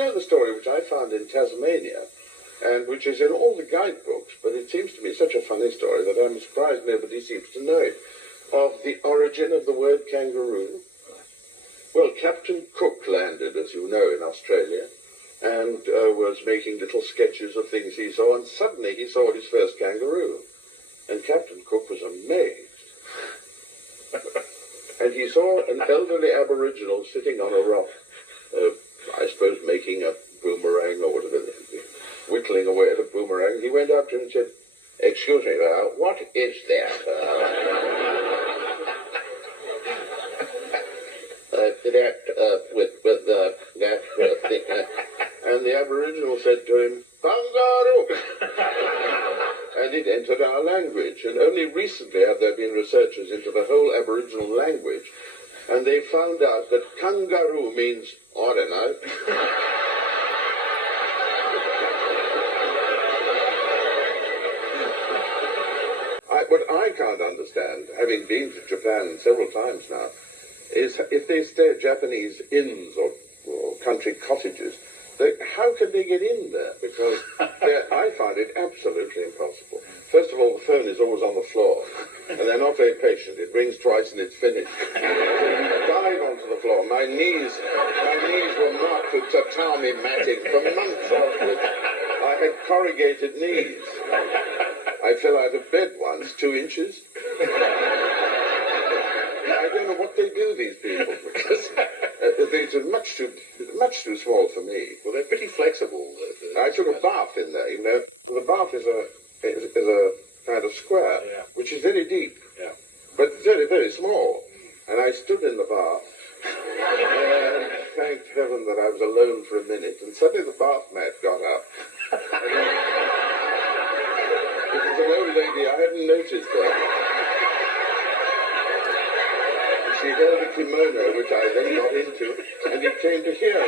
know the story which I found in Tasmania, and which is in all the guidebooks, but it seems to me such a funny story that I'm surprised nobody seems to know it, of the origin of the word kangaroo? Well, Captain Cook landed, as you know, in Australia, and was making little sketches of things he saw, and suddenly he saw his first kangaroo. And Captain Cook was amazed. And he saw an elderly Aboriginal sitting on a rock, I suppose making a boomerang or whatever, whittling away at a boomerang. He went up to him and said, "Excuse me, what is that?" And the Aboriginal said to him, "Kangaroo!" And it entered our language. And only recently have there been researchers into the whole Aboriginal language, and they found out that kangaroo means, I don't know, what I can't understand, having been to Japan several times now, is if they stay at Japanese inns or country cottages, how can they get in there? Because I find it absolutely impossible. First of all, the phone is always on the floor, and they're not very patient. It rings twice and it's finished. Dive onto the floor. My knees were marked with tatami matting for months afterwards. I had corrugated knees. I fell out of bed once, 2 inches. I don't know what they do, these people, because they're much too small for me. Well, they're pretty flexible. I took a bath in there, you know. The bath is a kind of square, yeah, which is very deep, yeah, but very, very small. And I stood in the bath, and thanked heaven that I was alone for a minute, and suddenly the bath mat got up. It was an old lady, I hadn't noticed her. She held a kimono, which I then got into, and it came to here,